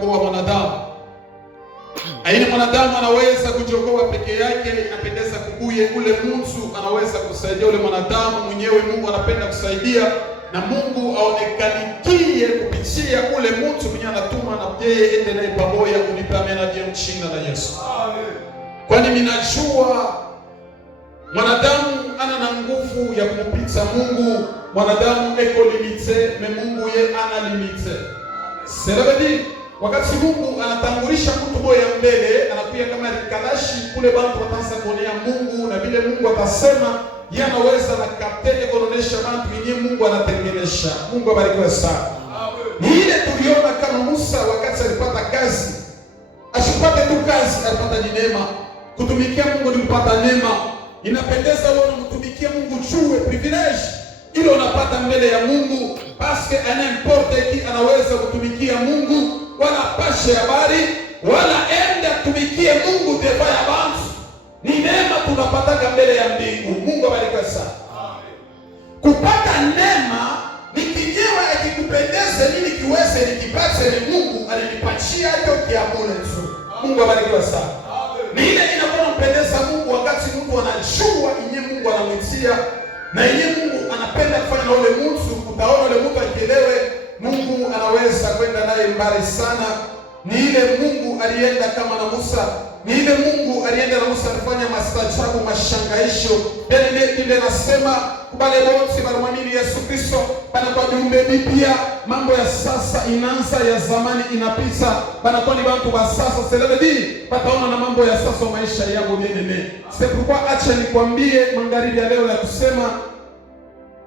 Kwa mwanadamu. Aina mwanadamu anaweza kujiokoa peke yake, inapendeza kubuye ule mtu anaweza kusaidia ule mwanadamu mwenyewe. Mungu anapenda kusaidia na Mungu aonekanikie kupitia ule mtu mwenye anatuma na yeye ende naye pamoja kunipamia na dia mchina la Yesu. Amen. Kwani minajua mwanadamu ana na nguvu ya kumpita Mungu. Mwanadamu eko limite, na Mungu ye ana limite. Serabedi wakati Mungu anatangulisha mtu moja mbele, anakuja kama rikalashi kule bantu watanza kuonea Mungu, na vile Mungu atasema yeye anaweza na kapteni kuonesha bantu yenyewe Mungu anatengenesha. Mungu abarikiwe sana. Amen. Ile tuliona kama Musa wakati alipata kazi, asipate tu kazi, alipata neema. Kutumikia Mungu ni kupata neema. Inapendeza wewe mtumikia Mungu juu privilege ile unapata mbele ya Mungu, paske importe ki anaweza kutumikia Mungu wala pashe habari wala ende tumikie Mungu deva ya bantu. Ni neema tunapata mbele ya mbingu. Mungu abarikiwe sana. Amen. Kupata neema ni kinyewe akikupendeze nini kiweze nikipate ni Mungu alinipatia hiyo kiamule tu. Mungu abarikiwe sana. Amen. Ni ile inakuwa mpendeza Mungu wakati mtu anajua inye Mungu anamtia na inye Mungu anapenda kufanya na ule mtu. Utaona ule mtu akielewe Mungu anaweza kwenda naye mbali sana. Ni ile Mungu alienda kama na Musa. Ni ile Mungu alienda na Musa alifanya mastajabu, mashangaisho. Ile nasema kubale wote barumamini Yesu Kristo banakuwa viumbe vipya. Mambo ya sasa inaanza, ya zamani inapita. Banakuwa ni watu wa sasa. Selebedi pataona na mambo ya sasa maisha yangu nene. Sepukwa acha nikwambie magharibi ya leo ya kusema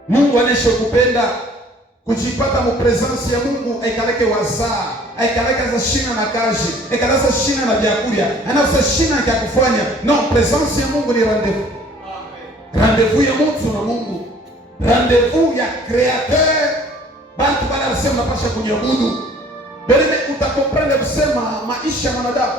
Mungu aneshe kupenda kujipata mu presence ya Mungu. Aikaleke wazaa, aikaleke za shina na kazi, aikaleke shina na vyakula, anafsa shina ya kufanya. No, presence ya Mungu ni rendezvous. Amen. Rendezvous ya mtu na Mungu. Rendezvous ya createur. Bantu bana nasema pasha kunyabudu. Bele utakomprendre kusema maisha ya mwanadamu.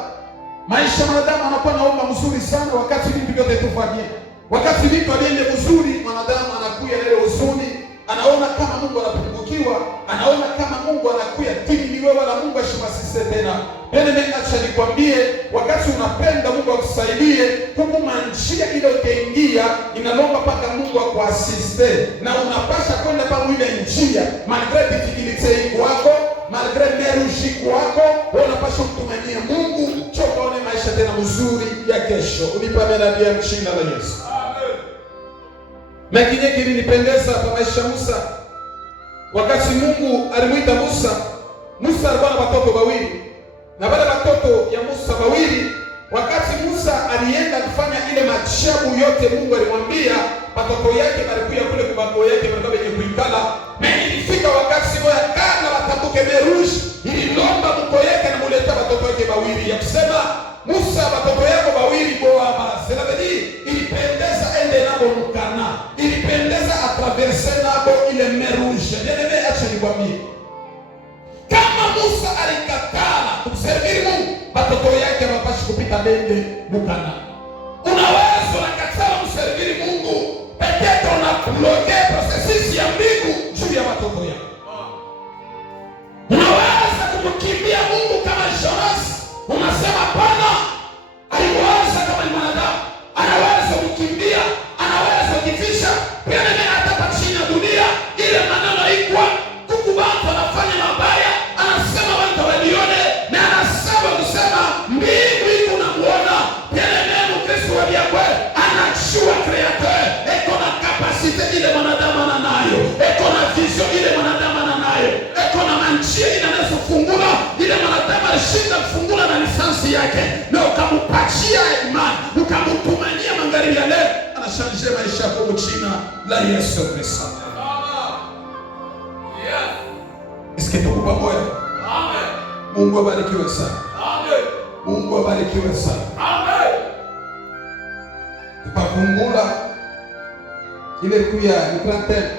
Maisha ya mwanadamu anakuwa naomba mzuri sana wakati vitu vyote tufanye. Wakati vitu viende mzuri, mwanadamu anakuya ile huzuni. Anaona kama Mungu anapungukiwa, anaona kama Mungu anakuya tini ni wewe na Mungu ashimasise tena. Bene acha nikwambie, wakati unapenda Mungu akusaidie, kukuma njia ile utaingia, inalomba paka Mungu akuasiste. Na unapasha kwenda pa ile njia, malgré difficulté yako, malgré meruji yako, unapasha kutumania Mungu, choka one maisha tena mzuri ya kesho. Unipa media mchina la Yesu. Lakini kilinipendeza kwa maisha Musa. Wakati Mungu alimuita Musa, Musa alikuwa na watoto wawili. Na wale watoto ya Musa wawili, wakati Musa alienda kufanya ile maajabu yote Mungu alimwambia, watoto yake walikuja kule kwa baba yake walikuwa wenye kuikala. Na ilifika wakati moja kana watambuke merushi, ililomba mko yake na muleta watoto wake wawili. Ya kusema Musa watoto yako wawili boa basi. Selebedi ilipendeza ende nabo mkana. Ilipendeza atraverse nabo ile merusha. Nene acha nikwambie. Kama Musa alikatala kumserviri Mungu, watoto yake hawapashi kupita bende mkana. Unaweza unakatala kumserviri Mungu, pekee unabloke processes ya mbingu juu ya watoto yako. Unaweza kumkimbia Mungu kama Jonas. Unasema Bwana aliweza kama ni mwanadamu, anaweza kukimbia, anaweza kufisha. Pia nene atapa chini ya dunia ile maneno ikwa kukubantu anafanya mabaya, anasema watu walione, na anasema kusema mbingu iko namuona. Pia nene Mkristo wa Yahwe anachua createur, eko na capacity ile mwanadamu ananayo, eko na vision ile mwanadamu ananayo, eko na manjia inaweza kufungula ile mwanadamu alishinda kufungula na lisansi yake. Na ukamupatia imani, ukamutumania magharibi ya leo, anashanje maisha yako mchina la Yesu Kristo. Yes. Isikito kwa moyo. Amen. Mungu abarikiwe sana. Amen. Mungu abarikiwe sana. Amen. Tupafungula ile kuya ni plantel.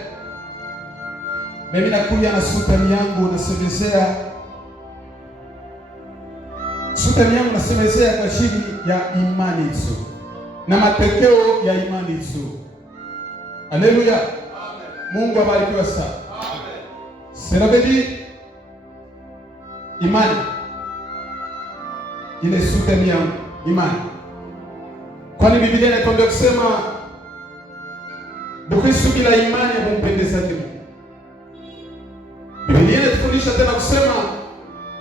Mimi nakuja na sutani yangu nasemezea. Sutani yangu nasemezea kwa ajili ya imani tu na matokeo ya imani tu. Haleluya. Amen. Mungu abarikiwe sana. Amen. Serabedi imani ile sutemi ya imani. Kwani Biblia inatuambia kusema Mkristo bila imani hakumpendeza Mungu. Biblia inatufundisha tena kusema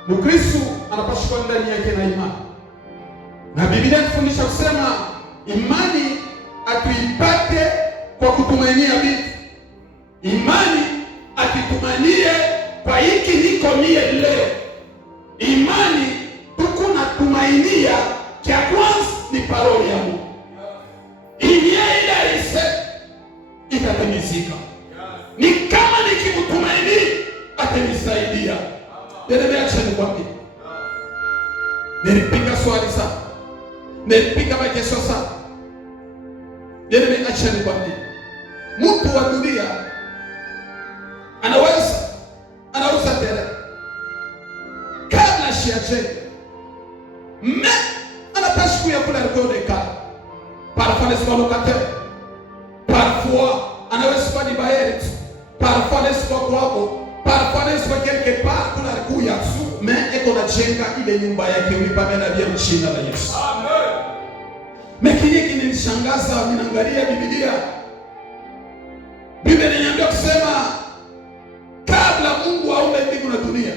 Mkristo anapaswa kuwa ndani yake na imani. Na Biblia inatufundisha kusema imani atuipate kwa kutumainia vitu. Imani atutumainie kwa hiki niko mie leo. Imani tuko na tumainia kia kwanza ni paroli ya Mungu. Inye ile ise itatimizika. Ni kama nikimtumaini atanisaidia. Acha nikwambie. Nilipiga swali sana. Nilipiga makesho sana. Acha nikwambie. Mtu wa dunia anauza tere kabla shiache me anapaswa kuyakula rikooneka parfois n'est-ce locataire, parfois anaweza kuwa ni bayeri, parfois n'est-ce pas kwako, parfois n'est-ce pas quelque part kuna rikuya su me eko na chenga ile nyumba yake ulipamena bia mchina la Yesu. Amen. Mekini kinishangaza ninaangalia Biblia. Biblia inaniambia kusema kabla Mungu aumbe mbingu na dunia,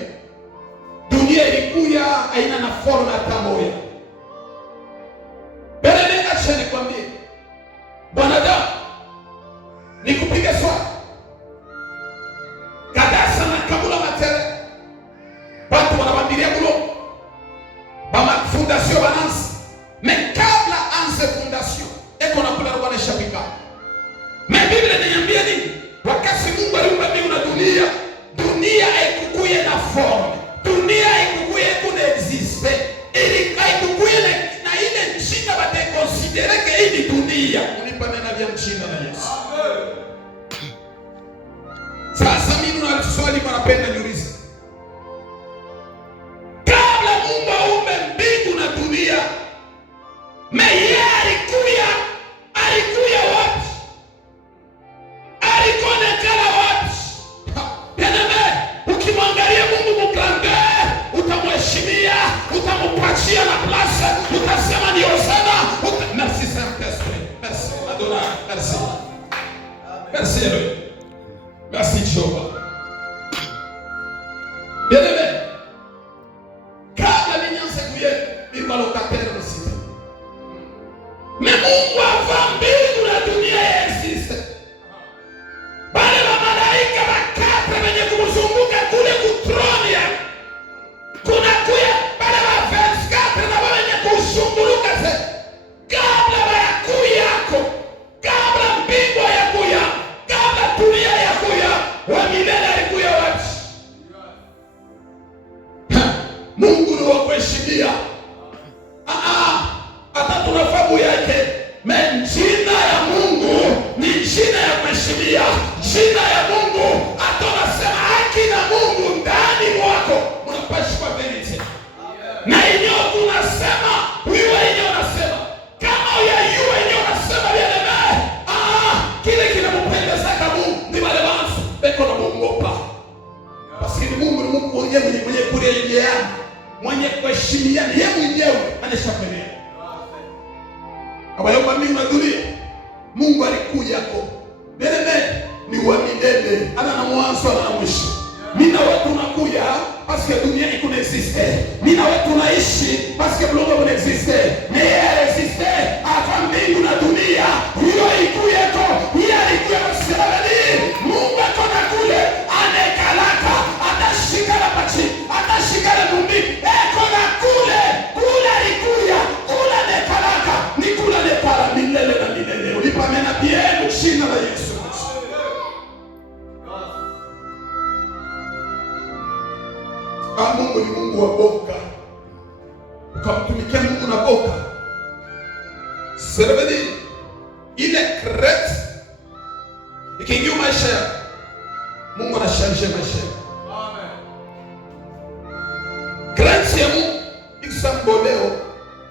dunia ilikuwa haina na forma hata moja. Bele acha nikwambie. Bwanadamu nikupiga swali. Kadasa na kabula matere. Watu wanawambilia bulo. Bama fondation balance. Mais kabla anze fondation, eko na kula rwana shabika. Mais Biblia inaniambia nini? Wakati Mungu aliumba mbingu na dunia, dunia haikukuye na forme. Dunia haikukuye kuna existe. Ili haikukuye na ile nchina bate considere ke hii dunia. Ulipana vya mchina na Yesu. Amen. Sasa mimi na swali napenda niulize. Kabla Mungu aumbe mbingu na dunia, yeye alikuya wapi? Alikoonekana wapi? Tena ukimwangalia Mungu mkande, utamheshimia, utampachia na place, utasema ni Hosana. Merci Saint-Esprit. Merci Adonai. Merci. Merci Elohim. Merci Jehovah. Bien-aimé, kabla ninyanse kuye ni locataire aussi. Mais Mungu ava mbingu na dunia existe. Bale wa malaika wakati wenye kumzunguka kule kutroni ya kuna kuya bale wa 24 na wenye kushunguluka se. Kabla ya kuyako, kabla mbingu ya kuya, kabla dunia ya kuya, wa milele alikuya wapi? Mungu ni wa kuheshimia. Hata tunafahamu yake. Jina ya Mungu ni jina ya kuheshimia. Jina ya Mungu hata unasema haki na Mungu ndani mwako unapashwa verite. Na yenyewe tunasema wewe yenyewe unasema kama uyayua yenyewe unasema yale kile kinampendeza kama Mungu ni malevansu beko na muogopa. Basi Mungu ni Mungu mwenye kurejea, mwenye kuheshimia, yeye mwenyewe anashapelea. Abayomba mbingu na dunia, Mungu alikuyako. Milele ni wa milele. Ana na mwanzo na mwisho. Mimi na wewe tunakuya parce que dunia iko existe. Mimi na wewe tunaishi parce que Mungu existe. Mais elle existe avant mbingu na dunia. Hiyo ikuyako, hiyo alikuya msalabani. Mungu akona kule anekalaka, atashika na pachi, atashika na mumbi. Ekona kule alikuya, kule anekalaka. Nikula nepala milele na milele. Ulipamena bien mshina la Yesu. Mungu ni Mungu wa boka. Ukamtumikia Mungu na boka. Servedi ile crête ikiingia maisha yako, Mungu anashanje maisha yako. Amen. Crête ya Mungu ikisamboleo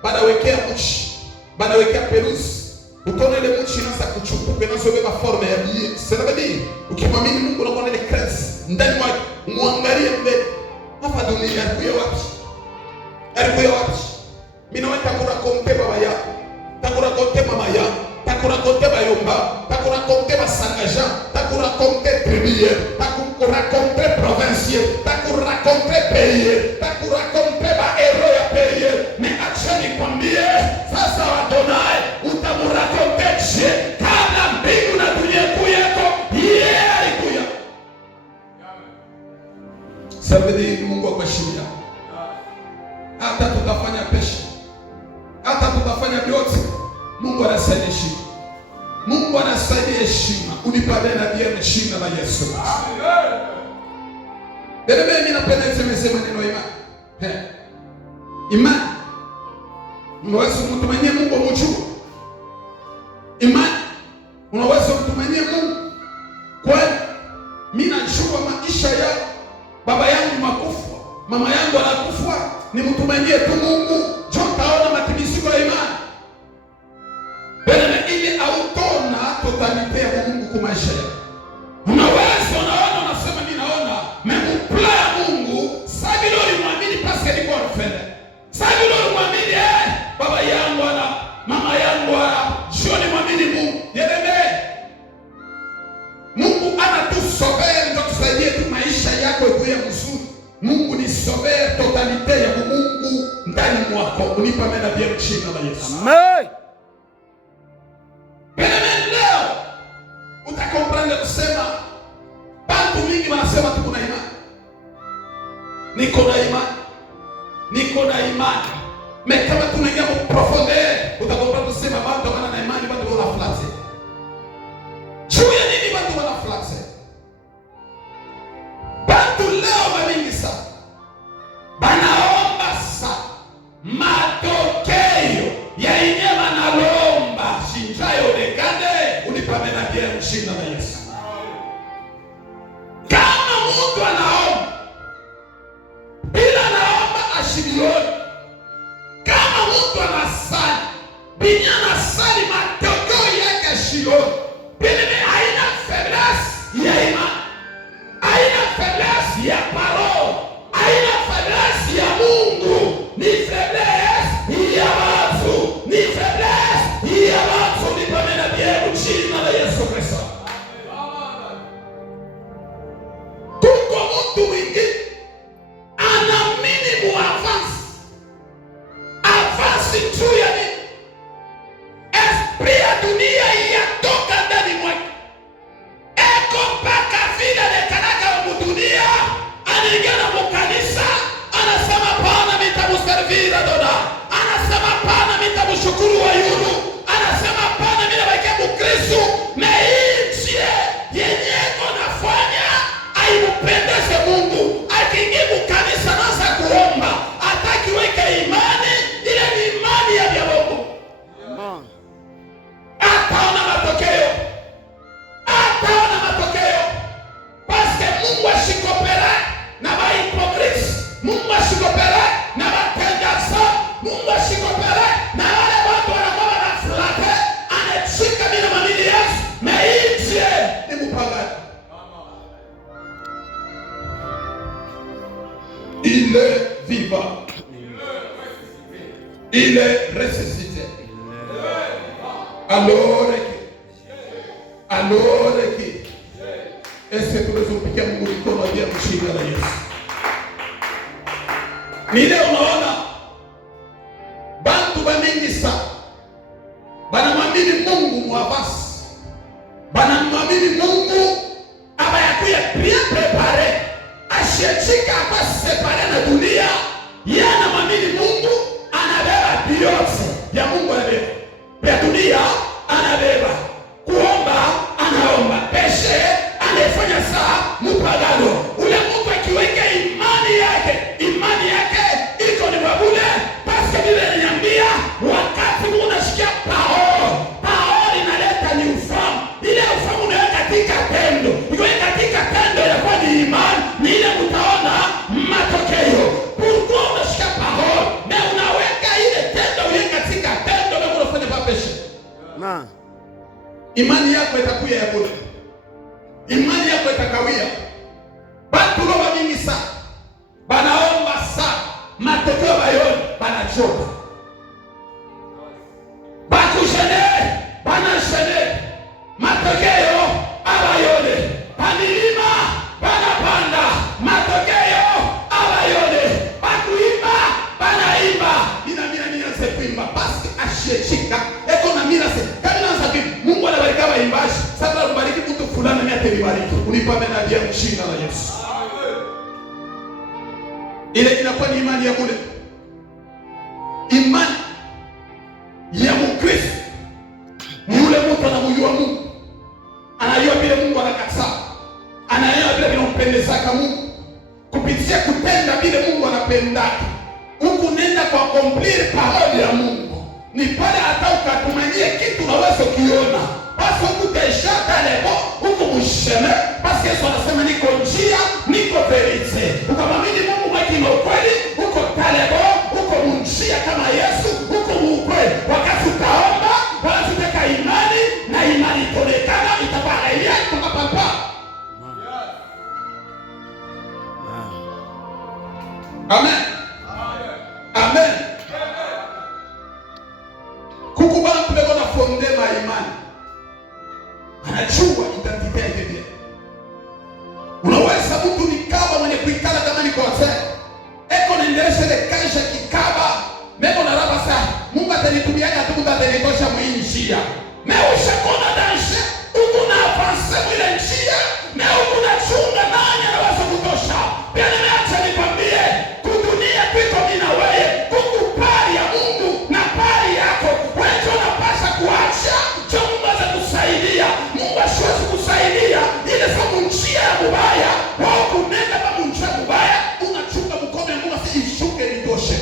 banawekea mchi, banawekea perusi. Utaona ile mchi inaanza kuchupuka, inaanza kubeba forma ya bie. Servedi ukimwamini Mungu unaona ile crête ndani mwako, muangalie mbele. Hapa dunia alikuya wapi? Alikuya wapi? ville, takurencontrer provincier, takurencontrer pays, takurencontrer bahéros ya pays. Mais acha nikwambie sasa, Adonai utamurakonte je kabla mbingu na dunia kuyeko yeye alikuya. Sabidi Mungu akwaheshimia. Hata tutafanya pesha, hata tutafanya vyote, Mungu anasaidia heshima. Mungu anasaidia heshima. Unipade na dia heshima na Yesu. Amen. Dede mimi napenda niseme neno imani. Imani. Unaweza kumtumania Mungu umjue. Imani. Unaweza kumtumania Mungu. Kwani mimi najua maisha ya baba yangu makufa, mama yangu anakufa, nimtumanie tu Mungu, taona matimiziko ya imani. Bwana ili autona totalite ya Mungu kwa maisha yako. Unaweza unaona unasema mimi naona memupla ya Mungu, sabi lori muamini pasi aliko orfele. Sabi lori muamini baba yangu na mama yangu jioni muamini Mungu. Yedeme. Mungu anatusovea ndio tusaidie tu maisha yako iwe mzuri. Mungu ni sovea totalite ya Mungu ndani mwako. Unipa mena bia mchina na Yesu. Amen. Leo utakomprende kusema bantu mingi wanasema tuko na imani. Niko na imani. Niko na imani. Kama tunaingia kwa profondeur utakomprende kusema bantu wana na imani, bantu wana flatse. Juu ya nini bantu wana flatse? Bantu leo mingi sana banaomba sana matokeo ya inyema na lomba shinjayo dekade unipamena pia mshinda na Yesu. Kama mtu anaomba bila naomba ashilioni, kama mtu anasali bila nasali matokeo yake ashilioni, bila haina faiblesse ya imani, haina faiblesse ya parole, haina faiblesse ya Mungu, ni faiblesse ya watu, ni faiblesse ya watu. Ni pamena bia mchina na Yesu Kristo. Tuko mtu mwingine anaamini avance juu ya nini? Esprit ya dunia yatoka ndani mwake. Eko mpaka vile nekanaka wa dunia anaingia na mukanisa, anasema pana mitamuservira doda, anasema pana mitamushukuru wa yuru, anasema pana mina wake mukristu. Meichie yenye konafanya aimupendeze Mungu. Akiingia mukanisa nasa kuomba, atakiweka imani, ile ni imani ya vya Mungu. Ataona matokeo. Ataona matokeo. Paske Mungu ashikopera na bahipokrisi, Mungu ashikopera na batendasa, Mungu ashikopera na wale watu wanakuwa na fulate, anachika bila mamili Yesu, meichie ni mupagani. Il est vivant. Il est ressuscité. Alors qui est-ce que tunaweza kupigia Mungu mikono ya mshinda na Yesu? Ni leo unaona bantu bamingi sana banamwamini Mungu mwavasi, banamwamini Mungu aba yakuye bien prepare, ashechika hapa separe na dunia. Yeye anamwamini Mungu, anabeba biote ya Mungu, anabeba ya dunia, anabeba kuomba, anaomba peshe, anafanya saa mupagano. Ule mtu akiweka imani yake iko ni babule. Paske Biblia inaniambia wakati unasikia pao inaleta ni ufahamu. Ile ufahamu unaweka katika tendo. Ukiweka katika tendo inakuwa ni imani. Ni ile utaona matokeo. Pourquoi unasikia pao na unaweka ile tendo uweka katika tendo na unafanya papeshe. Na imani yako itakuwa ya bure. Imani yako itakawia. Batu roba mingi sana banaomba sana, matokeo bayoni banachoka. Bakushene banashene, matokeo abayone. Panilima inakuwa ni imani ya bure. Imani ya Mkristo ni yule mtu anamjua Mungu, anajua vile Mungu anakataa, anaelewa vile vinampendezaka Mungu, kupitia kutenda vile Mungu anapendaka. Huku nenda kwa complete parole ya Mungu, ni pale hata ukatumanie kitu unaweza kukiona. Basi huku kaishaka leo huku msheme, basi Yesu anasema niko njia, niko verite. Ukamwamini Mungu mwaki na ukweli, uko talebo, uko njia kama Yesu, uko ukweli. Wakati utaomba, wakati utaka imani, na imani itonekana, itabaharia, itakapapa. Amen. Amen. Kuku bantu lego na fondema imani. Anajua identite yake pia. Unaweza mtu ni kaba mwenye kuikala kama ni kote. Eko naendelesha ile kaisha kikaba. Meko na raba saa. Mungu atanitumiaga tu Mungu atanitosha mwenye njia. Meusha kona danshe. Uku na avanse mwile njia. Uku na chunga nani anaweza kutosha. Pia nimeacha nikwambie. Kudunia kwiko mina weye. Kuku pari ya Mungu na pari yako. Wecho unapasha kuacha. Cho Mungu aza kusaidia. Mungu asiwezi kusaidia. Ile sabu njia ya mubaya. Wao kunenda kama njia mubaya. Unachunga mkono ya Mungu asi ishuke nitoshe.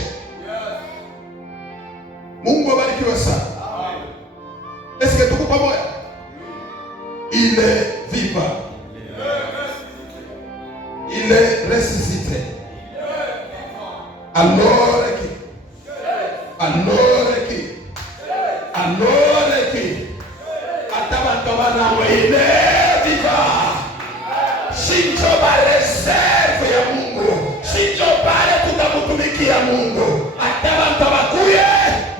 Mungu abarikiwe sana. Eske tuko pamoja? Ile viva. Ile ressuscité. Alors qui? Alors qui? Alors qui? Atabantoba na ile viva. Shinjo ba reserve ya Mungu. Shinjo pale tutakutumikia Mungu. Atabantoba kuye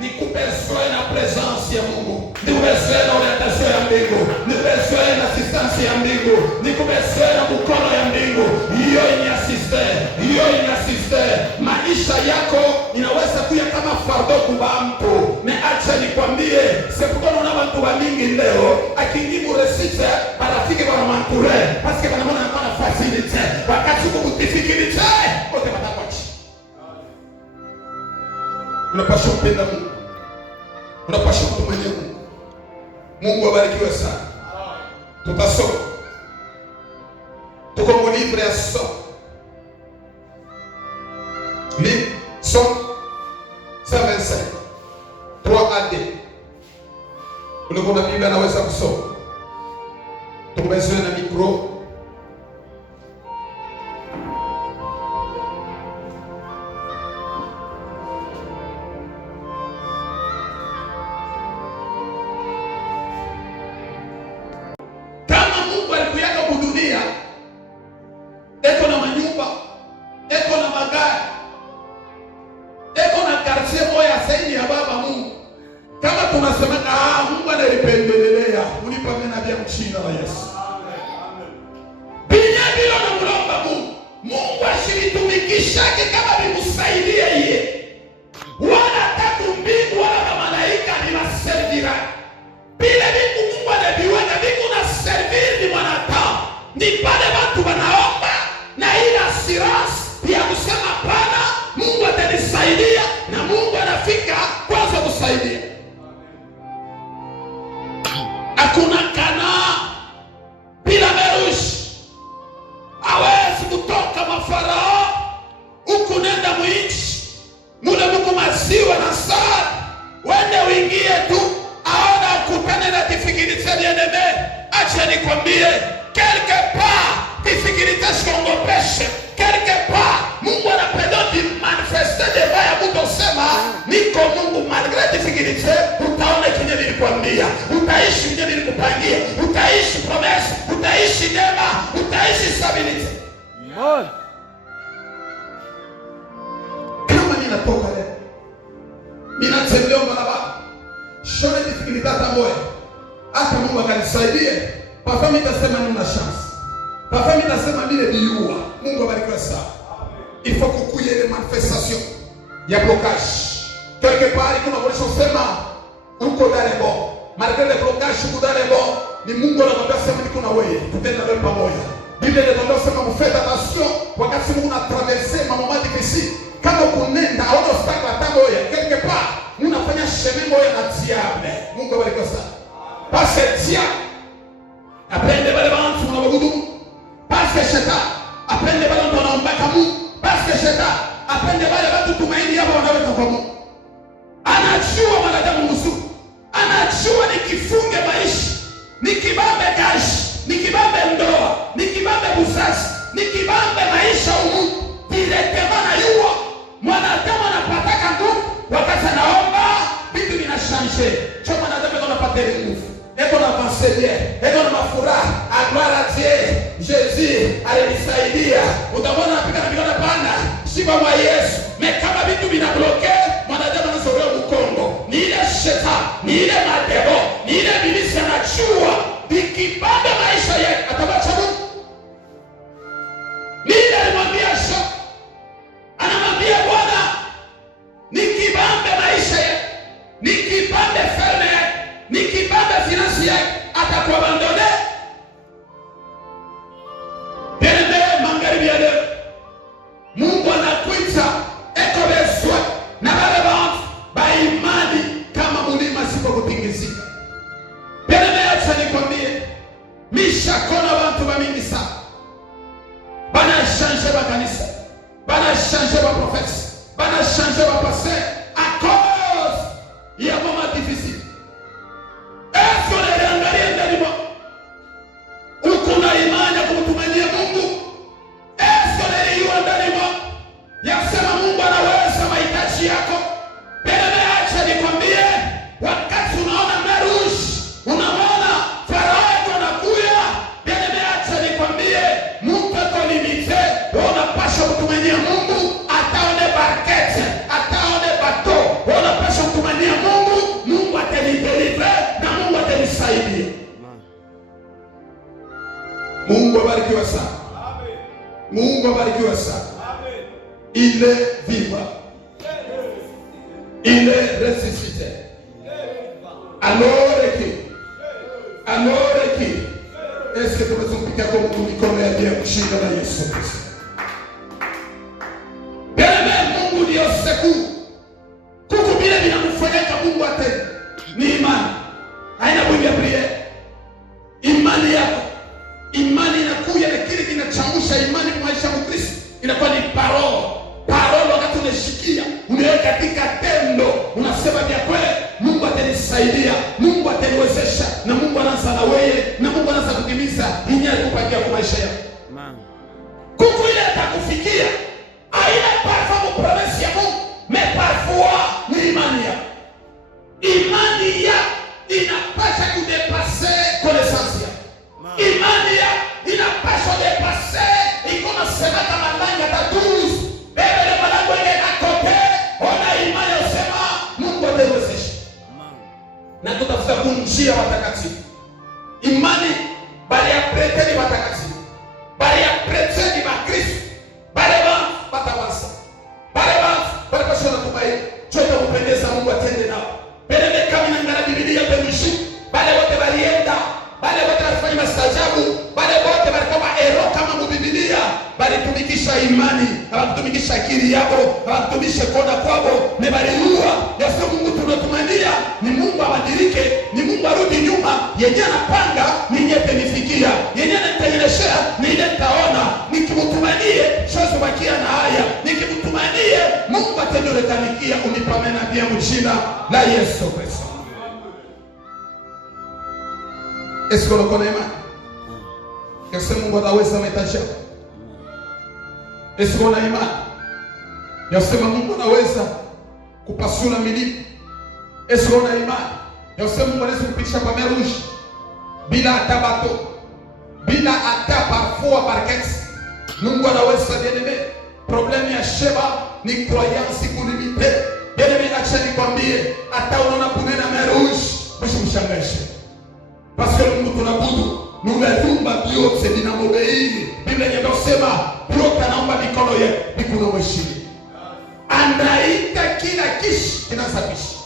ni kupesoe na presence ya Mungu. Ni kupesoe na orientation ya mbingu. Ni kupesoe na assistance ya mbingu. Ni kupesoe na mkono ya mbingu. Hiyo ni assiste. Hiyo ni assiste. Maisha yako inaweza kuya kama fardo kuba mtu. Ne acha nikwambie, sepukona na watu wa mingi leo, akingibu resite, marafiki wana manture, paske wanamona na facilite. Wakati kukutifikirite, kote patakwachi. Unapasha kupenda Mungu. Unapasha kutumania Mungu. Mungu abarikiwe sana. Tutasoma. Tuko mu livre ya Somme. Livre Somme 125. 3 Ule kuna Biblia anaweza kusoma. Tumezoea na mikro. Kama Mungu alikuyaga kudunia, eko na manyumba, eko na magari, eko na quartier moja saini ya baba Mungu. Kama tunasema Mungu analipendelea, unipa mena vya mchina la Yesu. Binya bila na mlomba Mungu. Mungu ashiritumikishake kama bimusaidie yeye. Wala tatu mbingu wala na malaika ni maservira. Bila biku Mungu anabiweka biku na servir ni mwanadamu. Ni pale watu wanaomba na ile assurance ya kusema pana Mungu atanisaidia na Mungu anafika kwanza kusaidia. Hakuna kana bila merushi. Hawezi kutoka mafarao huku nenda mwinchi mule Mungu maziwa na saa wende uingie tu aona ukutane na dificulté bien-aimé. Acha nikwambie quelque part dificulté sikongopeshe quelque part Mungu anapenda di manifester deva ya mtu sema niko Mungu malgré dificulté utaona kinye nilikwambia, utaishi kinye nilikupangia, utaishi promesse, utaishi neema, utaishi stability. Kama ninatoka leo ninatembea barabara shone dificulté hata moja, hata Mungu akanisaidia, papa mimi nitasema nina chance, papa mimi nitasema mimi biua. Mungu abarikiwe sana. Il faut que kuye ile manifestation ya blocage quelque part. Kuna wale wanasema uko dalebo, malgré le blocage uko dalebo, ni Mungu anakuambia sema niko na wewe, tutenda wewe pamoja. Biblia inatuambia sema mfanye attention wakati Mungu anatraverser mambo difficile. kama kunenda hauna obstacle hata moja quelque part unafanya chemin moja na diable. Mungu abariki sana. Parce que diable apende wale watu wanaabudu, parce que shetani apende wale watu wanaomba Mungu, parce que shetani apende wale watu tumaini yao wanaweka kwa Mungu. Anajua mwanadamu mzuri, anajua nikifunge maisha, nikibambe kazi, nikibambe ndoa, nikibambe buzazi, nikibambe maisha humu, directement na yuwa mwanadamu anapataka nguvu wakati anaomba vitu vinashange. Cho mwanadamu anapata nguvu, eko na avancer, eko na mafuraha, gloire à Dieu. Jésus alinisaidia. Utaona napika na miliona pana shiba wa Yesu. Kama vitu vinabloke mwanadamu anazoea mkongo. Ni ile shetani, ni ile madero, ni ile bilisi anachua vikibanda maisha yake atabacha Mungu. Ni ile alimwambia Sha, anamwambia Bwana, nikibambe maisha yake, nikibambe falme yake, nikibambe finansi yake, atakuabandone. Tende magharibi ya leo Mungu anakuita eko beswa na wale watu ba imani kama mulima sipo kutingizika. Tende acha nikwambie, mishakona watu wa mingi sana bana changer ba kanisa, bana changer ba prophète, bana changer ba pasteur à cause ya moment difficile. Est-ce que les angalia ndani mwa uko na imani kumtumania Mungu? Est-ce que les yuwa ndani mwa yasema Mungu anaweza mahitaji yako? Pele acha nikwambie, wakati unaona merush, unaona Farao anakuja, pele acha nikwambie, Mungu ako limite, unapaswa kutumania Mungu, ataone barkete, ataone bato, unapaswa kutumania Mungu, Mungu atanideliver na Mungu atanisaidia. Mungu abarikiwe sana. Amen. Mungu abarikiwe sana. Amen. Il est vivant. Il est ressuscité. Alors qui est-ce que tunaweza kupiga kwa Mungu mikono ya Bwana kushinda na Yesu Kristo? Mungu ndio siku. Kuku bila vinamfanyika Mungu atende. Ni imani. Haina budi prier. Imani yako. Imani inakuja na kile kinachanusha imani kwa maisha ya Kristo. Inakuwa ni parole wakati unashikia, unaweka katika tendo, unasema vya kweli, Mungu atanisaidia, Mungu ataniwezesha, na Mungu anaanza na wewe, na Mungu anaanza kutimiza yeye alikupangia kwa maisha yako. Kuku ile atakufikia. Haina parfois promesse ya Mungu, mais parfois ni imani yako. Imani yako inapaswa kudepasser connaissance yako. Imani yako inapaswa depasser iko na sema kama ndanga tatuzi. Bebe le malango ile akote, ona imani usema Mungu atawezesha. Na tutafuta kunjia watakatifu. Imani bali ya preteni watakatifu. Bali ya preteni wa Kristo. Bali wa patawasa. Bali kwa shona tumaini. Chote kupendeza Mungu atende nao. Bebe kama ngara Biblia perushi. Bali wote walienda, bali wote walifanya mastajabu, bali wote walikuwa ero kama Biblia. Bali tumikisha imani, hawakutumikisha akili yako, hawakutumisha kona kwao, ni bali huwa yasema Mungu tunatumania, ni Mungu abadilike, ni Mungu arudi nyuma, yeye anapanga ni nyepe nifikia, yeye anitengenezea ni ile nitaona, nikimtumanie chozo bakia na haya, nikimtumanie Mungu ataniorekanikia, unipamena pia mjina la Yesu Kristo. Est-ce qu'on le connaît mal? Est-ce que Mungu anaweza mahitaji yako? Est-ce qu'on a imani? Yasema Mungu anaweza kupasula milima. Est-ce qu'on a imani? Yasema Mungu anaweza kupisha kwa meruji bila hata bato, bila hata parfois barquette. Mungu anaweza bien-aimé. Problème ya Sheba ni croyance kulimite. Bien-aimé, acha nikwambie, hata unaona kunena meruji, mshamshangaishe. Parce que Mungu tunabudu, numeumba vyote vinamobeili. Biblia inasema vyote anaomba mikono yake nikuna mheshimu. Anaita kila kishi kinasafisha.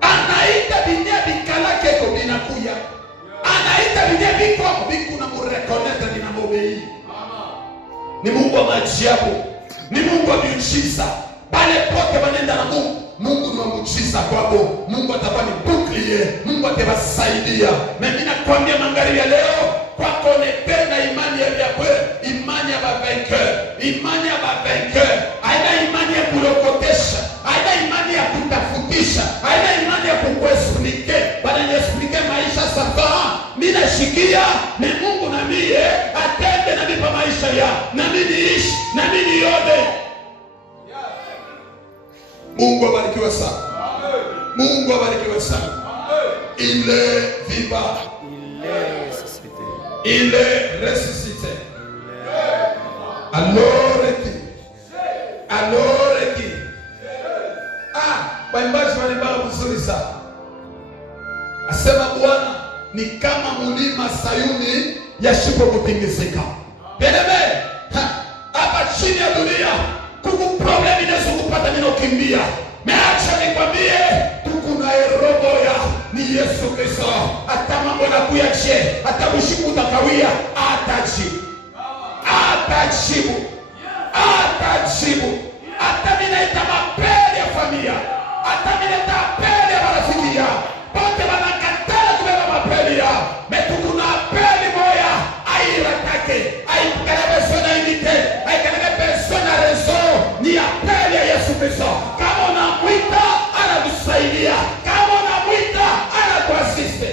Anaita binya bikalake ko binakuya. Anaita binya biko bikuna murekoneta binamobeili. Ni Mungu wa maajabu. ni Mungu wa miujiza. Pale pote wanaenda na Mungu, Mungu ni wa muujiza kwako. Mungu atakuwa ni bouclier, Mungu atawasaidia. Na mimi nakwambia magharibi ya leo, kwako nependa imani ya kweli, imani ya vainqueur, imani ya vainqueur. Haina imani ya kulokotesha, haina imani ya kutafutisha, haina imani ya kukuexplique. Bali niexplique maisha sasa. Mimi nashikia ni Mungu na mimi atende na nipa maisha ya na mimi niishi na mimi nione. Mungu abarikiwe sana. Amen. Mungu abarikiwe sana. Amen. Il est vivant. Il est ressuscité. Alors qui? Waimbaji wanaimba vizuri sana. Asema Bwana ni kama mlima Sayuni yashipo kutingizika. Benebe, hapa chini ya dunia kuku problemi inazokupata ninokimbia. Meacha nikwambie tuko na roboya ni Yesu Kristo. Hata mambo nakuyache, hata ushiku utakawia, atajibu. Hata ninaita mapeli ya familia, hata ninaita mapeli ya marafiki ya pote wanakataa kubeba mapeli ya metuku na apeli moya airatake aikana persona inite aikana persona rezo ni apeli ya Yesu Kristo. Kama unamwita anakusaidia, kama unamwita anakuasiste.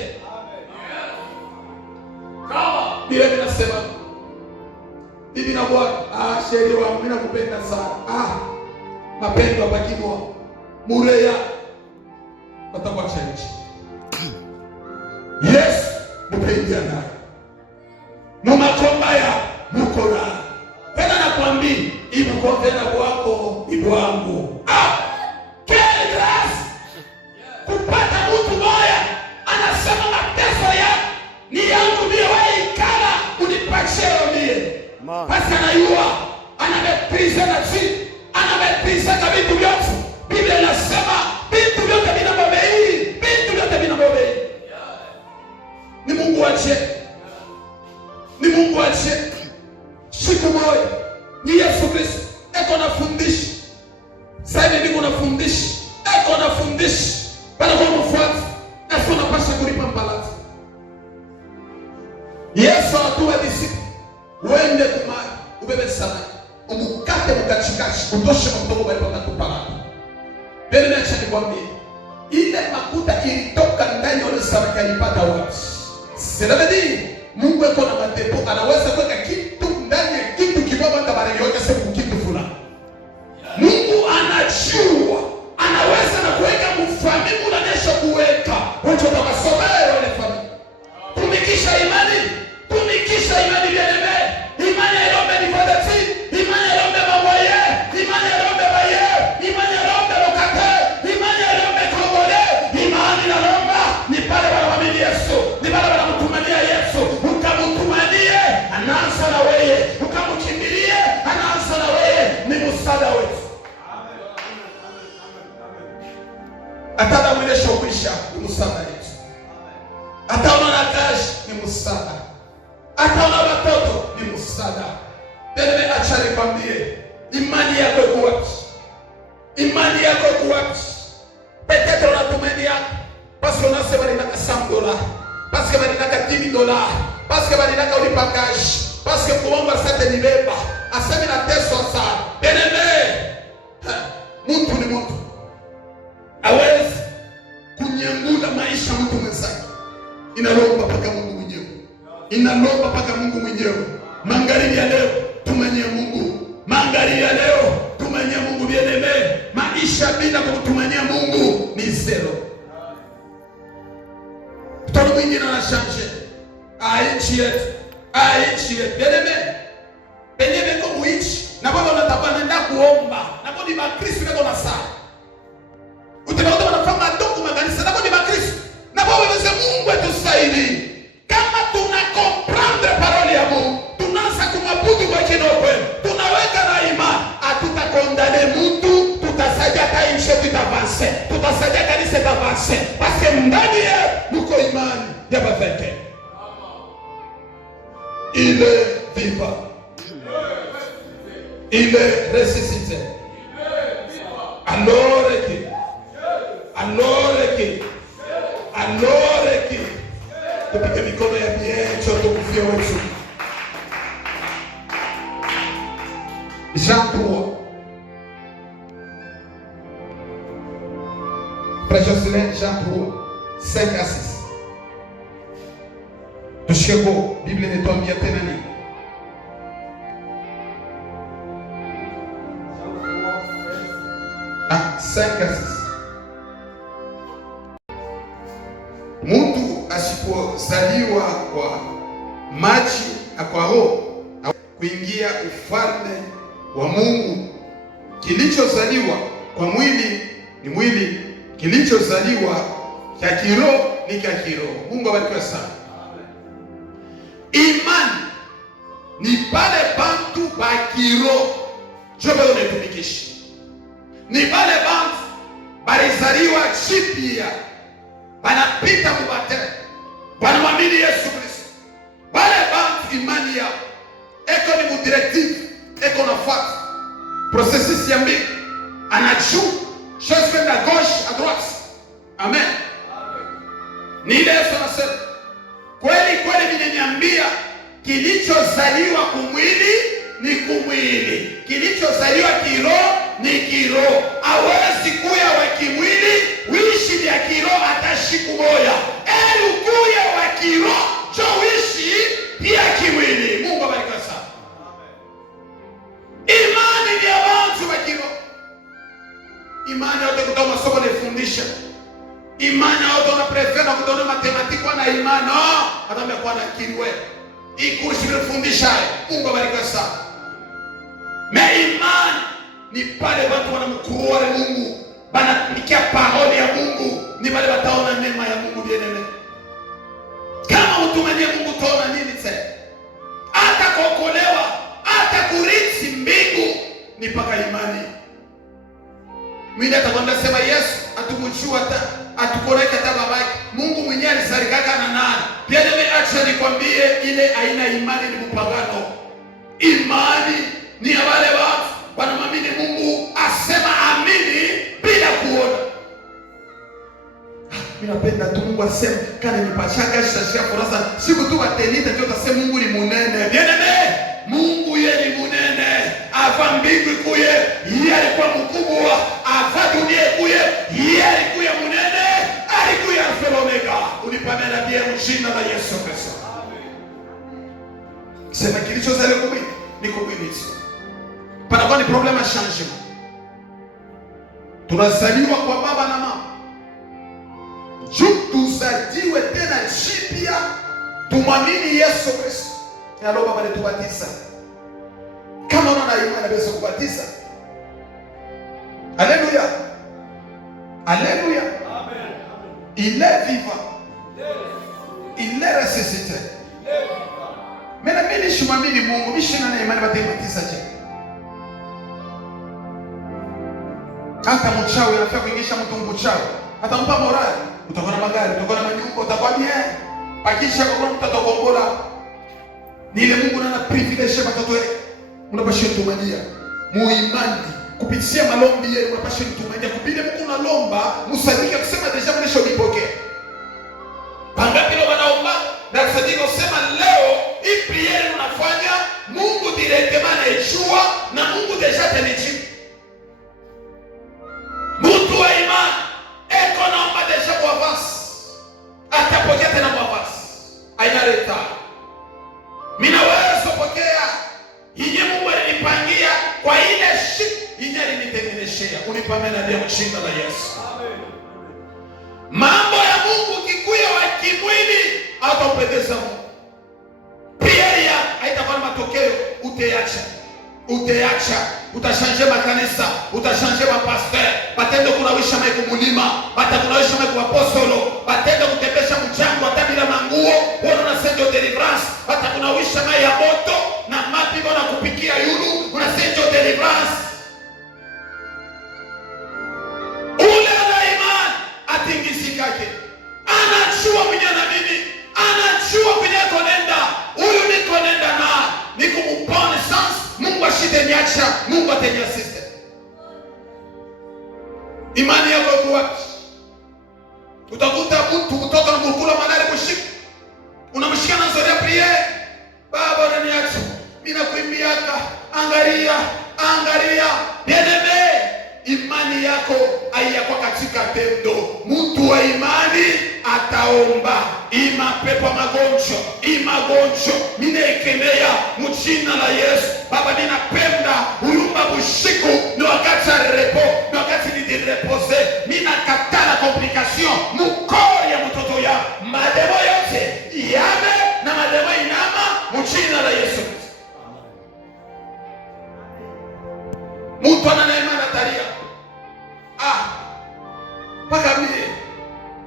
Kama Biblia inasema bibi na bwana, sheria wangu mimi nakupenda sana. Mapendo abakimwa mureya watakuwa change. Yes, mupendea naye. Mumakomba ya mukora. Tena nakwambia, ibu kwa tena wako, ibu wangu. Quelle grâce! Kupata mtu moya, anasema mateso ya ni yangu mie wewe ikala, unipacheo mie. Basi anayua, anamepriza na chini, anamepriza kwa vitu vyote. Biblia inasema, vitu vyote vinabobei, vitu vyote vinabobei. Ni Mungu wache. Ni Mungu wache. Siku moja ni Yesu Kristo eko nafundisha. Sasa hivi niko nafundisha. Eko nafundisha. Bana kwa mfuati. Yesu anapaswa kulipa mbalati. Yesu atuwe disipu. Wende kumari. Ubebe sana. Umukate mukachikachi. Utoshe mkutogo bali wakatupalata. Bele meacha nikwambie. Ile makuta ilitoka ndani ya ule samaki alipata wapi? Selebedi, Mungu eko na matepo, anaweza kuweka kitu ndani ya kitu kibaba tabari yote sema kitu fulani. Mungu anajua, anaweza na kuweka mfamimu na nesho kuweka. Wacho tabasomea wale familia. Tumikisha imani vieneme. Imani ya rombe ni fadati, imani ya rombe mawaye, imani ya rombe baye, imani ya rombe lokate, imani ya rombe kongole, imani na romba ni pale wanamwamini Yesu, ni pale wanamtumania Yesu. Ukamtumanie anaanza na wewe, ukamkimbilie anaanza na wewe, ni msaada wetu. Atada mwile shokwisha ni msaada wetu. Ataona kazi ni msaada. Ataona watoto ni msaada. Bebe acha nikwambie, imani yako iko wapi? Imani yako iko wapi? Peut-être unatumania parce que unasema ninataka $100, parce que ninataka $10, parce que ninataka ulipa cash, parce que kuomba sasa ni beba. Aseme na teso sana. Bebe. Mtu ni mtu. Hawezi kunyangula maisha mtu mwenzake. Inalomba paka Mungu mwenyewe. Inalomba paka Mungu mwenyewe. Magharibi ya leo tumanye Mungu. Magharibi ya leo tumanye Mungu bieneme. Maisha bila kumtumania Mungu ni zero. Mtoto mwingine anashanje. Aichi yetu. Bieneme. Bieneme kwa uichi. Na baba unatabana nenda kuomba. Na bodi makristo ndio na saa. Utaona wanafanya ndogo makanisa na bodi makristo. Na baba wewe Mungu atusaidie. Kama tuna comprendre parole ya Mungu, tunaanza kumwabudu kwa kinokwe, tunaweka na imani, hatutakondane mtu, tutasaidia hata nchi tutavance, tutasaidia kanisa tutavance, parce que ndani ya mko imani ya bafete. Il est vivant. Il est ressuscité. Alors qui tupige mikono ya miecho tukufia wetu. Jean 3. Frère Jocelyn, Jean 3, 5 à 6. Tushike kwa Biblia inatuambia tena nini? Ah, 5 à 6. Mtu asipozaliwa kwa maji na kwa roho kuingia ufalme wa Mungu. Kilichozaliwa kwa mwili ni mwili, kilichozaliwa cha kiroho ni cha kiroho. Mungu abariki sana. Imani ni pale bantu ba kiroho jobe unatumikisha. Ni pale bantu balizaliwa chipia, banapita mubate, banamwamini Yesu Kristo. Pale bantu imani yao eko ni mudirective, eko nafuata processus ya mbili, anajua chose kwenda gauche à droite. Amen. Ni ile Yesu anasema, kweli kweli ninaniambia, kilichozaliwa kumwili ni kumwili, kilichozaliwa kiroho ni kiroho. Hawezi kuya wa kimwili wishi ya kiroho atashiku moya. Eli kuya wa kiroho cho wishi pia kimwili. Mungu abariki sana. Imani ni abantu wa kiroho. Imani yote kutoka masomo nifundisha. Imani yote unaprefera kutoka matematiki na imani. Hata umekuwa na akili wewe. Ikushi nifundisha. Mungu abariki sana. Me imani ni pale watu wanamkuruare Mungu, banatumikia parole ya Mungu, ni pale wataona neema ya Mungu bien-aimé. Kama utumanie Mungu taona nini tena? Hata kuokolewa, hata kurithi mbingu ni paka imani. Mimi nitakwambia sema Yesu atumjua hata atukoreka hata babake. Mungu mwenyewe alisarikaka na nani? Bien-aimé, acha nikwambie ile aina imani ni mpagano. Imani ni wale watu wanamwamini Mungu, asema amini bila kuona. Mimi napenda tu Mungu asema kana nipachaka shashia kurasa siku tu watelita ndio utasema Mungu ni munene. Bien-aimé, Mungu yeye ni munene. Ava mbingu kuye, yeye alikuwa mkubwa. Ava dunia kuye, yeye alikuwa munene. Alikuwa Alfa na Omega. Unipamela bien jina la Yesu Kristo. Sema kilichozaliwa kumwili ni kumwili. Panakuwa ni problema changement. Tunazaliwa kwa baba na mama. Tuzaliwe tena jipya, tumwamini Yesu Kristo. Nalo baba alitubatiza. Kama una imani anaweza kubatiza. Alléluia. Alléluia. Amen. Il est vivant. Il est ressuscité. Mimi nishimamini Mungu, nishina na imani batabatiza je. Hata mchawi anafaa kuingisha mtu mchawi. Hata mpa morali, utakuwa na magari, utakuwa na manyumba, utakuwa bien. Pakisha kwa mtu atakombola. Ni ile Mungu ana privilege watoto wake. Unapaswa kutumania muimani kupitia malombi yenu, unapaswa kutumania kupile Mungu unalomba, msadiki kusema deja mnesho nipokea. Pangapi leo wanaomba na kusadiki kusema leo hii priere unafanya Mungu directement anajua na Mungu deja tanijibu. Mtu wa imani eko naomba deja kwa avance, atapokea tena kwa avance, haina retard. Mimi naweza kupokea yeye Mungu alinipangia kwa ile shit yeye alinitengenezea. Unipamena leo jina la Yesu. Amen. Mambo ya Mungu kikuya wa kimwili hataupendeza Mungu. Pia haitakuwa matokeo, uteacha, utashanje makanisa, utashanje mapastor, batende kunawisha mai kumulima, batakunawisha mai kwa apostolo, batende kutembesha mchango hata bila manguo, wana unasema deliverance, batakunawisha mai ya moto na mapi bona kupikia yulu, unasema deliverance. Ule ana imani atingisikake. Anachua mwenye na mimi, anachua kwenye konenda, huyu niko nenda na nikumupone sans Mungu ashite niacha. Imani yako iko wapi? Utakuta mtoto anamkula malali kushika. Unamshika na zoria priere. Baba unaniacha. Mimi nakuimbiaka. Angalia. Bien-aimé, imani yako haiyakuwa katika tendo. Mtu wa imani ataomba. Imapepo magonjwa. Mimi naikemea mjina la Yesu. Baba ninapenda huruma bushiku ni wakati ya repo, ni wakati ni repose. Mimi nakataa complication mkori ya mtoto ya mademo yote yame na mademo inama mjina la Yesu. Mtu ananema na taria.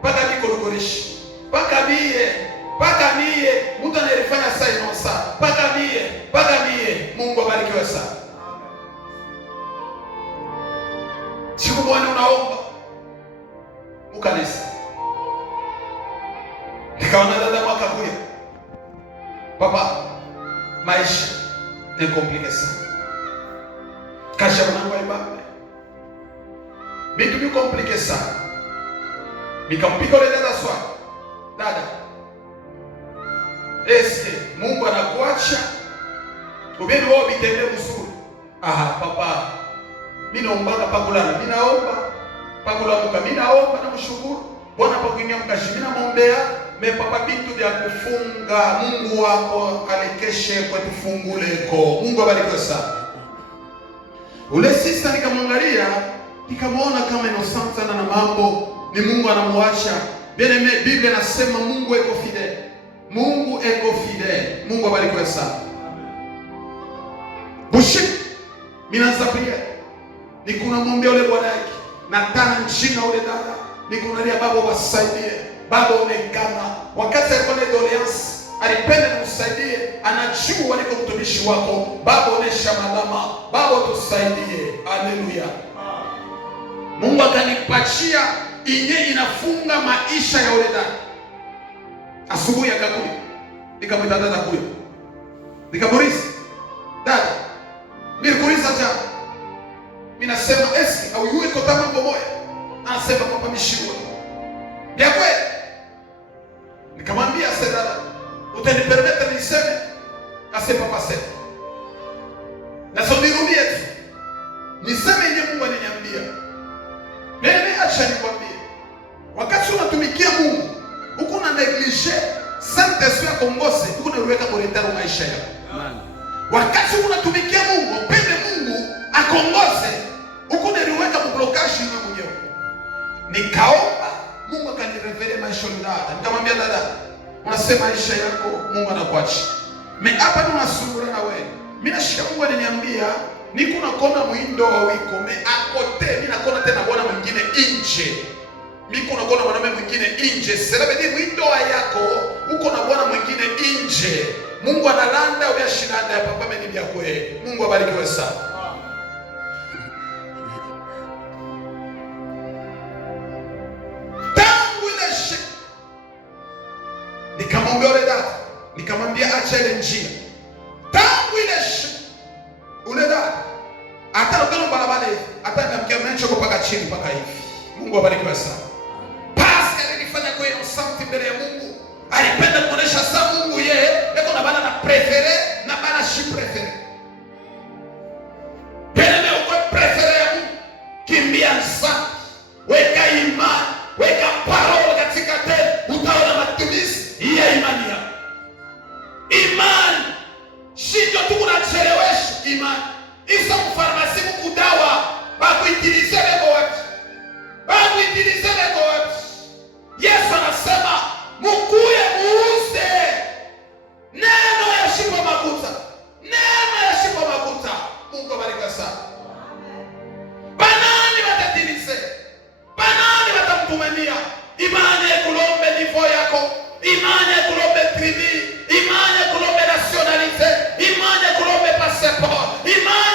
Paka mikorogorishi. Paka mie. Mtu anayefanya saa inosa. Paka mie. Mungu abarikiwe sana. Siku moja unaomba ukanisa. Nikaona dada mwaka kuya. Papa, maisha ni komplike sana. Kasha mwanangu wa ibada. Vitu ni komplike sana. Nikampiga ile dada swali. Dada, eske Mungu anakuacha? Ubeni wao bitende mzuri. Papa. Mimi naomba pakulala. Mimi naomba pakulamuka. Mimi naomba na mshukuru. Bwana pakuinia mkashi. Mimi namuombea. Papa bitu vya kufunga. Mungu wako alekeshe kwa tufunguleko. Mungu abarikiwe sana. Ule sister nikamwangalia, nikamwona kama innocent sana na mambo. Ni Mungu anamuacha. Bien-aimé, Biblia nasema Mungu eko fidèle. Mungu abarikiwe sana. Bushi, minaanza pia. Nikuna muombea ule bwana yake. Natana njina ule dada. Nikunalia baba wasaidie. Baba onekana. Wakati alikuwa na doléance, alipenda kumsaidie. Anajua niko mtumishi wako. Baba onesha malama. Baba tusaidie. Haleluya. Mungu akanipatia inye inafunga maisha ya ule dada. Asubuhi akakuja. Nikamwita dada kuja. Nikamuuliza, dada, nilikuuliza jana. Mimi nasema eski au yule kota mambo moja. Anasema papa mishiwa. Ndio kweli. Nikamwambia dada, utanipermete niseme? Asema papa sema. Na sio nirudie tu. Niseme yenye Mungu ananiambia. Mimi acha nikwambie. Wakati unatumikia Mungu, uko na neglige Saint-Esprit akongose, uko na uweka moretano maisha yako. Wakati unatumikia Mungu, upende Mungu akongose, uko na uweka kublokashi wewe mwenyewe. Nikaomba, Mungu akanirevele maisha ya dada. Nikamwambia dada, unasema maisha yako Mungu anakuacha. Mimi hapa tunasungura na wewe. Mimi nashika Mungu ananiambia niko nakona mwindo wa wiko me akote. Mimi nakona tena bwana mwingine nje. Mimi nakona mwanamume mwingine nje. Sasa bidi mwindo yako uko na bwana mwingine nje. Mungu analanda uyashindana ya papa mimi bya kweli. Mungu abarikiwe sana. Tangu ile shida nikamwambia yule dada, nikamwambia acha ile njia. Tangu ile shida ule dada hata ukano barabara hivi hata niamkia mmencho mpaka chini mpaka hivi. Mungu abarikiwe sana. Pastor alifanya kwa innocent mbele ya Mungu. Alipenda kuonesha sana Mungu yeye yuko na bana na prefere na bana shi prefere. Pende uko prefere ya Mungu. Kimbia sana. Weka imani, weka parole katika tendo, utaona matumizi ya imani yako. Imani sio tu kunachelewesha imani. Isa mfarmasi mkudawa bakuitilize lego wapi? Bakuitilize lego wapi? Yesu anasema mukuye muuze neno ya shimo makuta. Neno ya shimo makuta. Mungu abariki sana. Banani watatilize? Banani watamtumania? Imani ya kulombe nivo yako. Imani ya kulombe tribi. Imani ya kulombe nationalite. Imani ya kulombe passeport. Imani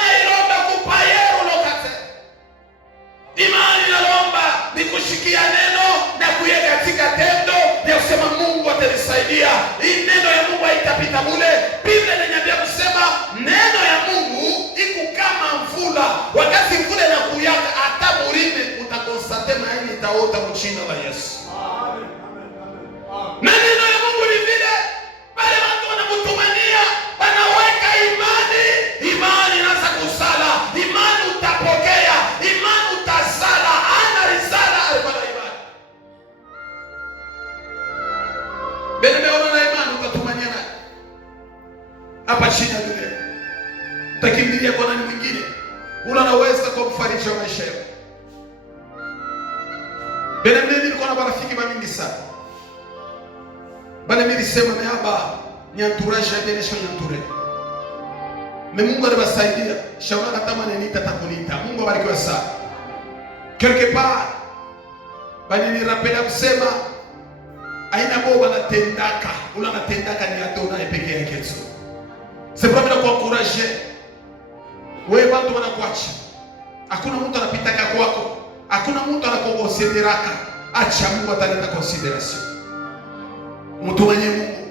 imani nalomba ni kushikia neno na kuiweka katika tendo ya kusema Mungu atanisaidia. Hii neno ya Mungu haitapita bure. Biblia inaniambia kusema neno ya Mungu iko kama mvula. Wakati mvula inakuyaka hata mlime utakosa mafuta mchina la Yesu. Na neno ya Mungu ni vile wale watu wanamtumania, wanaweka imani. Imani inaanza kusala, imani utapokea, imani utasala. Ana risala alikuwa na imani. Bene meona na imani utatumania naye. Hapa chini ya dunia utakimbilia kwa nani mwingine? Ula anaweza kumfariji wa maisha yako. Bene mimi nilikuwa na marafiki mingi sana. Bale mimi nilisema hapa nyanturasha bene sio nyanture. Mungu anabasaidia. Shauri kama nita takunita. Mungu abarikiwe sana. Quelque part bali ni rapela kusema aina boba natendaka. Ula natendaka ni Adonai peke yake tu. C'est pour me encourager. Wewe watu wanakuacha. Hakuna mtu anapitaka kwako. Hakuna mtu anakukonsideraka. Acha Mungu ataleta consideration. Mtumanie Mungu.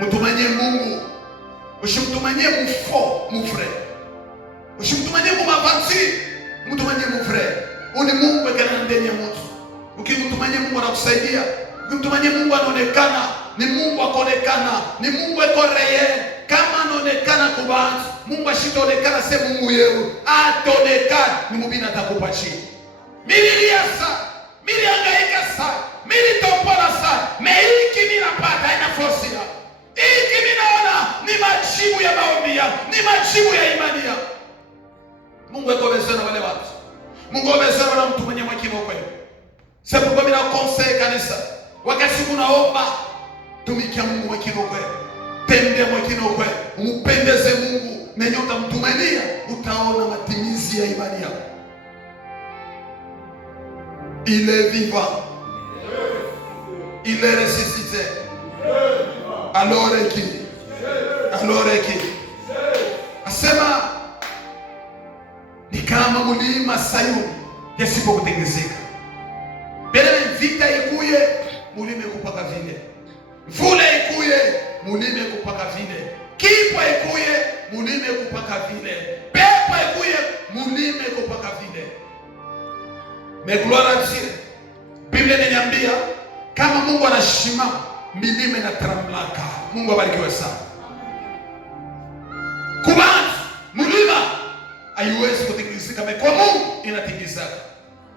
Mtumanie Mungu. Usimtumanie mufo, mon frère. Usimtumanie mumavansi. Mtumanie mon frère. Uni Mungu ekana ndani ya mtu. Ukimtumanie Mungu anakusaidia. Ukimtumanie Mungu anaonekana. Ni Mungu akonekana. Ni Mungu eko real. Kama anaonekana kwa watu, Mungu ashitaonekana sema Mungu yeu. Ataonekana ni mubina atakupa chini. Mimi niliasa, mimi hangaika sana, mimi topola sana. Hiki mimi napata haina force ya. Hiki mimi naona ni majibu ya maombi yangu, ni majibu ya imani yangu. Mungu akobezana wale watu. Mungu akobezana na mtu mwenye mwekimo kweli. Sasa kwa mimi na conseil kanisa. Wakati unaomba tumikia Mungu mwekimo kweli. Tembea mwekino kweli. Umpendeze Mungu. Nenye utamtumania utaona matimizi ya imani yako. Il est vivant. Il est ressuscité. Alors qui? Asema ni kama mlima Sayuni yasipokutingizika. Bila vita ikuye, mlima kupaka vile. Mvula ikuye, mulime kupaka vile. Kipwa ikuye, mulime kupaka vile. Pepo ikuye, mulime kupaka vile. Mais gloire à Dieu. Biblia inaniambia kama Mungu anashimama, milima inatremblaka. Mungu abarikiwe sana. Kubanza mulima haiwezi kutingizika, kwa Mungu inatingizaka.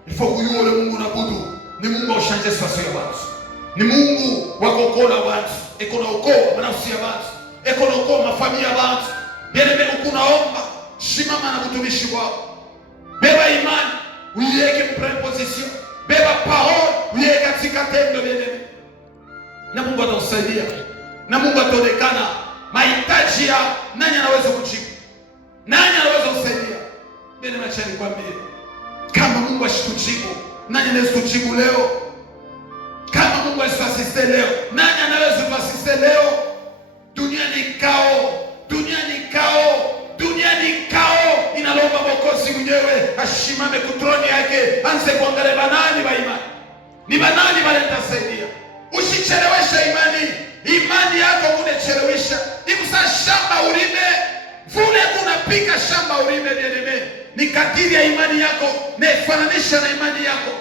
Il faut kujua ule Mungu unabudu ni Mungu wa ushanje sasa ya watu. Ni Mungu wa kuokoa watu, ekonaokoa manafsi ya watu, ekonaokoa mafamilia ya watu. Bebe ukunaomba, shimama na mtumishi wako. Beba imani, uiweke mpre position. Beba parole, uiweke katika tendo bebe. Na Mungu atakusaidia. Na Mungu ataonekana mahitaji ya nani anaweza kujibu. Nani anaweza kusaidia? Bebe machani kwambie. Kama Mungu ashitujibu, nani anaweza kujibu leo? Kama Mungu asisiste leo, nani anaweza kusisite leo? Dunia ni kao, dunia ni kao, dunia ni kao. Inalomba Mwokozi mwenyewe ashimame kutroni yake, anze kuangalia banani ba imani. Ni banani wanatasaidia. Usicheleweshe imani. Imani yako unachelewesha. Ikusa shamba urime, vule kunapika shamba urime bieneme. Ni kadiri ya imani yako, na ifananisha na imani yako.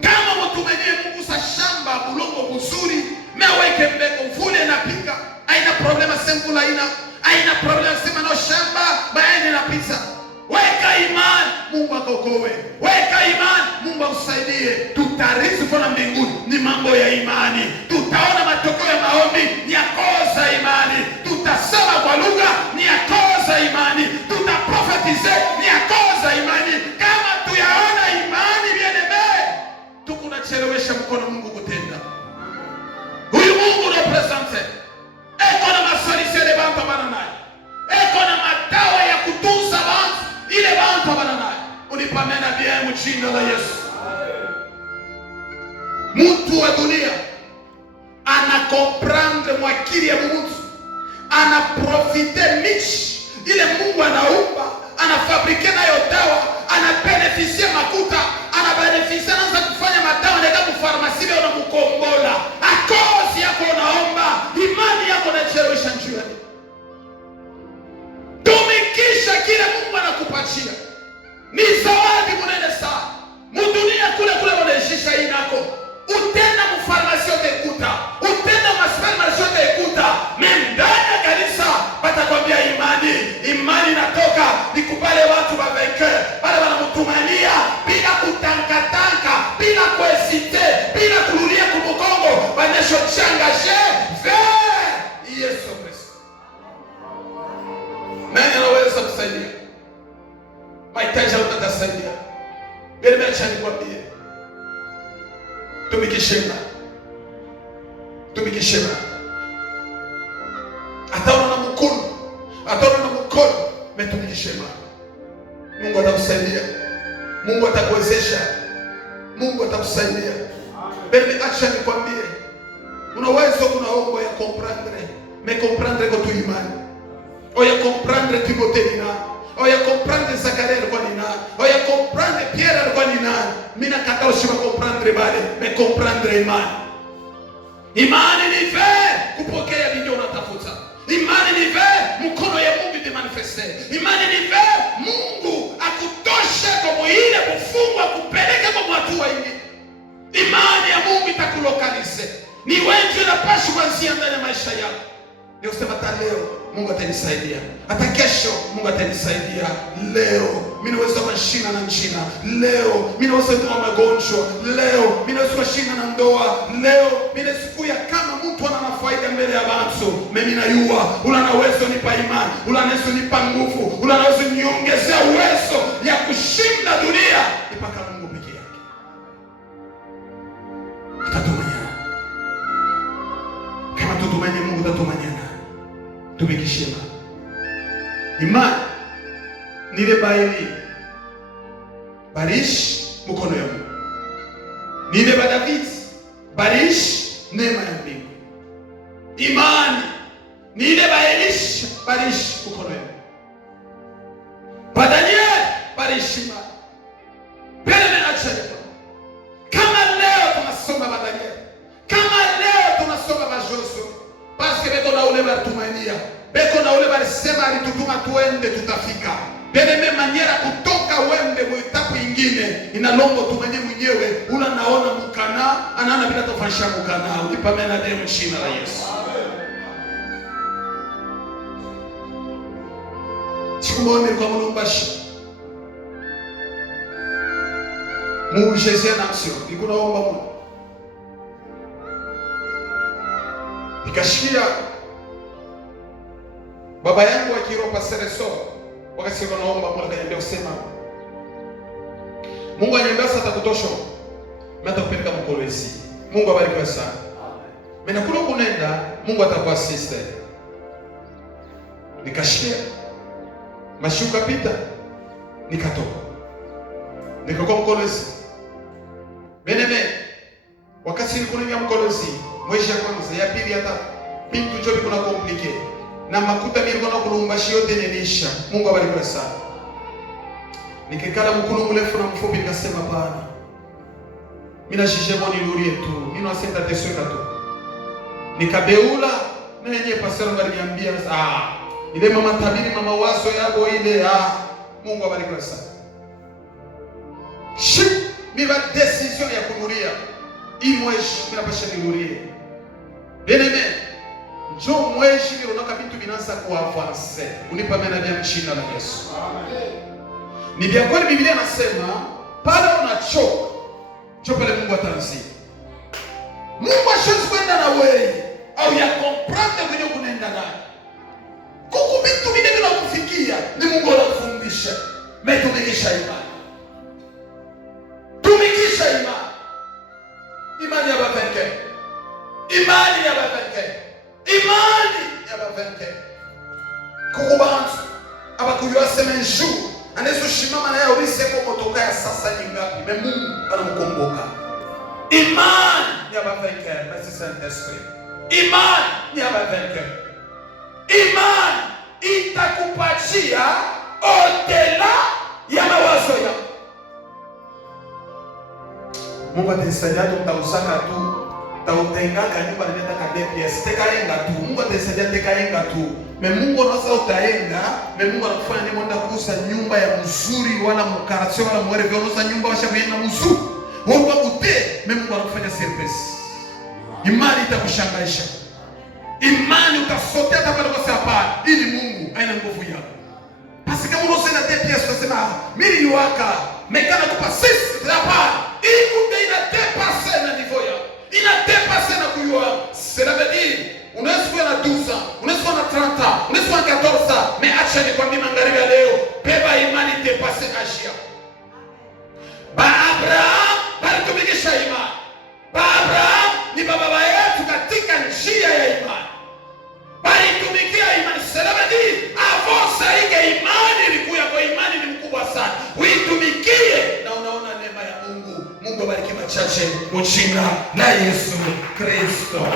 Kama mtumenie Mungu sa shamba bulongo mzuri, meweke mbeko vule na pika. Haina problema simple haina problema sema no shamba baene na pizza. Weka imani, Mungu akokoe. Weka imani, Mungu akusaidie. Tutarithi kwa mbinguni ni mambo ya imani. Tutaona matokeo ya maombi ni ya koza imani. Tutasema kwa lugha ni ya koza imani. Tutaprofetize ni ya koza imani. Kama tuyaona imani tunachelewesha mkono Mungu kutenda. Huyu Mungu na presente. Eko na masalisele bantu bananaye. Eko na madawa ya kutunza bantu ile bantu bananaye. Unipamena bien mjina la Yesu. Mtu wa dunia anakomprendre mwakili ya Mungu. Anaprofite michi ile Mungu anaumba, anafabrike nayo dawa, anabeneficia makuta, anabeneficia anaanza kufanya madawa na kama farmasi leo na mkombola. Akozi yako unaomba, imani yako inachelewesha njia. Tumikisha kile Mungu anakupatia. Ni zawadi munene sana. Mudunia nikwambie, tumikishema. Ataona na mkono, metumikishema. Mungu atakusaidia. Mungu atakuwezesha. Mungu atakusaidia. Bebe, acha nikwambie, unaweza kunaomba ya comprendre, mais comprendre kwa tu imani. Oya comprendre Timothée ni nani? Oya comprendre Zakaria alikuwa ni nani? Oya comprendre Pierre alikuwa ni nani? Mimi nakataa usiwe comprendre bale, mais comprendre imani. Imani ni ve kupokea ndio unatafuta. Imani ni ve mkono ya Mungu de manifester. Imani ni ve Mungu akutoshe kwa ile kufungwa kupeleka kwa watu wengi. Imani ya Mungu itakulokalize. Ni wewe unapaswa kuanzia ndani ya maisha yako. Ndio kusema hata leo Mungu atanisaidia. Hata kesho Mungu atanisaidia. Leo mimi naweza kushina na nchina. Leo mimi naweza kutoa magonjwa. Leo mimi naweza kushina na ndoa. Leo mimi nasikuya kama mtu ana faida mbele ya watu. Mimi najua unaweza kunipa imani, unaweza kunipa nguvu, unaweza niongezea uwezo ya kushinda dunia mpaka Mungu pekee yake. Tutatumania. Kama tutumanye Mungu tatumanya. Tumikishema. Imani nile baili barish mkono ya Mungu. Nile ba David barish neema ya Mungu. Imani nile ba Elisha barish mkono ya Mungu. Ba Daniel barish imani. Pele acha. Kama leo tunasoma ba Daniel, kama leo tunasoma ba Joshua, basi beko na ule batumania, beko na ule balisema alitutuma tuende tutafika. Bele maniera kutoka wende mwitapu ingine inalombo tumanye mwenyewe ula naona mukana anaona bila tofasha mukana ukipamena demu jina la Yesu. Sikumwone kwa mulumbashi Mungu Jesu na msio nikuna omba Mungu nikashikia baba yangu wa kiroho Pastor So wakati naomba Mungu akaniambia usema Mungu ananiambia sasa atakutosha mimi atakupeleka mkolezi. Mungu abariki sana. Mimi nakula kunenda Mungu atakuassist. Nikashikia mashuka pita nikatoka. Nikakuwa mkolezi. Beneme wakati nilikuwa mkolezi mwezi ya kwanza ya pili hata bintu jobi kuna komplike na makuta nilikuwa na kulumbashi yote nilisha. Mungu abariki sana. Nikikala mkono mrefu na mfupi nikasema bana. Mimi nashishemo nilurie tu. Mimi nasenda tesweka tu. Nikabeula na yenyewe pastor aliniambia ile mama tabiri mama wazo yako ile Mungu abariki sana. Mimi ba decision ya kunuria. Imweshi mimi napasha nilurie. Beneme njoo mweshi ndio unaka vitu vinaanza kuavancer. Unipa mena vya mchina la Yesu. Amen. Ni vya kweli Biblia inasema pale unachoka njoo pale Mungu atanzi. Mungu ashaanza kwenda na wewe au ya comprendre kwenye kunaenda naye. Kuko vitu vile vinakufikia ni Mungu anakufundisha. Tumikisha imani. Tumikisha imani. Imani ya babenke. Imani ya babenke. Imani ya babenke. Kukubantu abakujua semenju anezo shimama na yao liseko motoka ya sasa nyingapi me Mungu anamkumbuka. Imani ya babenke. Merci Saint-Esprit. Imani ya babenke. Imani itakupatia odela ya mawazo yako. Mungu atanisaidia tu mtausaka tu. Tautengaka nyumba nenda kadepies. Tekaenga tu. Mungu atanisaidia tekaenga tu. Me Mungu anaweza utaenga. Me Mungu anakufanya ni mwenda kuusa nyumba ya mzuri wala mkarasio wala mwere vionosa nyumba washa mwenye mzuri. Mungu akute. Me Mungu anakufanya service. Imani itakushangaisha. Imani utasotea tabalo kwa sapa. Ili Mungu aina nguvu yako. Basi kama unasema depies utasema mimi ni waka. Mekana kupa sisi hapa. Ikunde inatepase na niveau yako. Inatepase na kuyua. Cela veut dire unaweza kuwa na 12 ans, unaweza kuwa na 30 ans, unaweza kuwa na 14 ans, mais acha nikwambie magharibi ya leo, beba imani tepase ashia. Ba Abraham machache mu jina la Yesu Kristo.